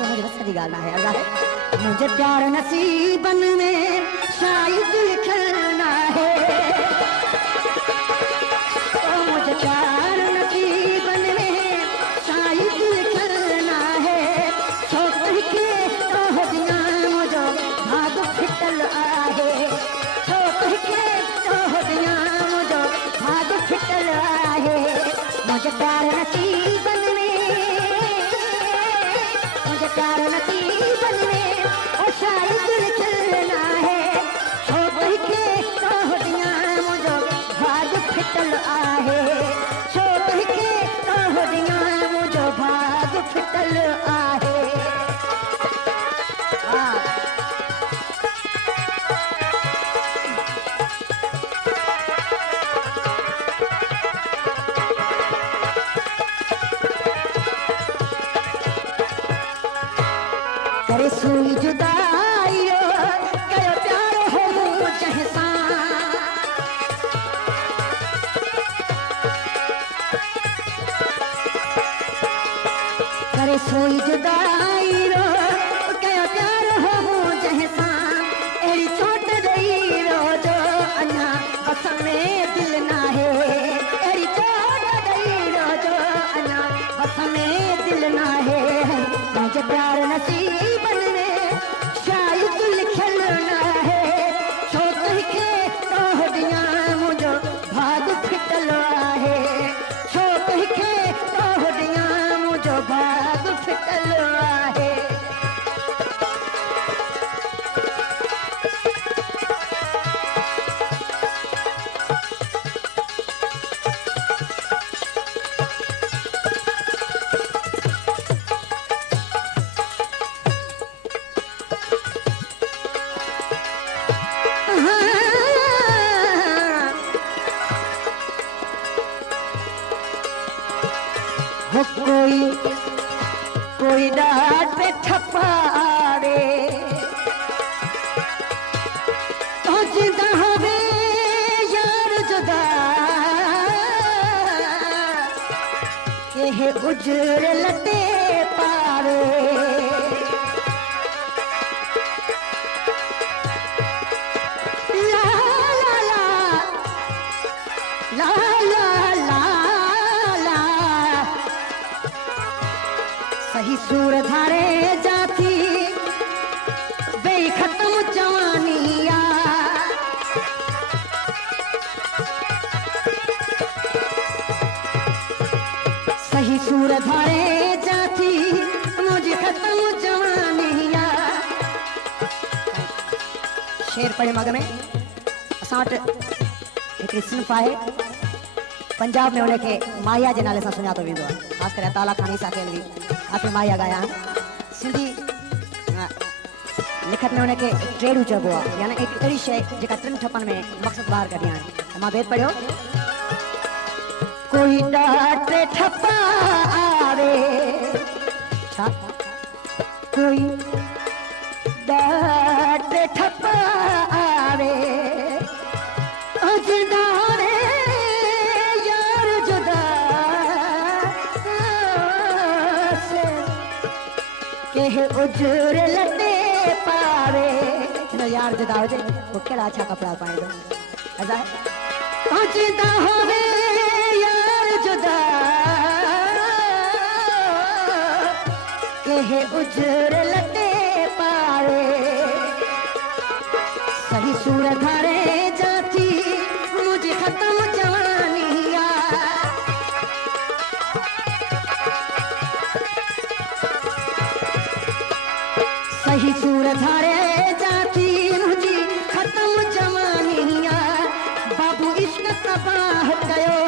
तो मुझे बस सही गाना है। अल्लाह है मुझे प्यार नसीबन में शायद लिखना है, तो मुझे प्यार नसीबन में शायद लिखना है। छोड़ के तो दिया मुझे भाग फिटल आहे, छोड़ के तो दिया मुझे भाग फिटल आहे। मुझे प्यार नसीबन में, मुझे प्यार नसीबन में और शायद लिखना है। छोड़ के तो दिया मुझे भाग फिटल आहे, छोड़ के तो दिया मुझे भाग फिटल आहे। करे सुई जुदाई कयो प्यार हो मुझे सां, करे सुई जुदाई कयो प्यार हो मुझे सां। अहिड़ी चोट ॾेई जो अञा बस में दिल ना है, अहिड़ी चोट ॾेई जो अञा बस में दिल ना है। मुझे प्यार नसीबन में शायद लिखल ना है, छोड़ के तो दिया मुझे भाग फिटल आहे, छोड़ के तो दिया मुझे भाग फिटल आहे। हो कोई डांट पे ठपावे तो जिंदा होवे यार जुदा, के है उजर लटे पावे। ला ला ला ला ला ला सही सूर धारे जाती बेई खत्म जवानिया, सही सूर धारे जाती मुझे खत्म जवानिया। शेर पढ़े मग में असां वटि हिकिड़ी सिंफ आहे, पंजाब में उनखे माया जे नाले सां सुञातो वेंदो आहे, ख़ासि करे अताला खानी साकेलवी आख़िर माया गाया आहिनि। सिंधी लिखत में उनखे टेड़ू चइबो आहे, यानी हिकु अहिड़ी शइ जेका टिनि ठपनि में मक़सदु ॿाहिरि कढी आहे। मां बेत पढ़ियो कोई डांट ठपा आवे, छा कोई डांट ठपा आवे जिंदा रे यार जुदा से के उजर लटे पावे। यार जुदा हो जाए वो केड़ा अच्छा कपड़ा पाएगा, ऐसा जिंदा होवे यार जुदा के उजर लटे पावे। सही सूर धारे जाती मुझे खत्म जवानिया, सही सूर धारे जाती मुझे खत्म जवानिया। बाबू इश्क तबाह कयो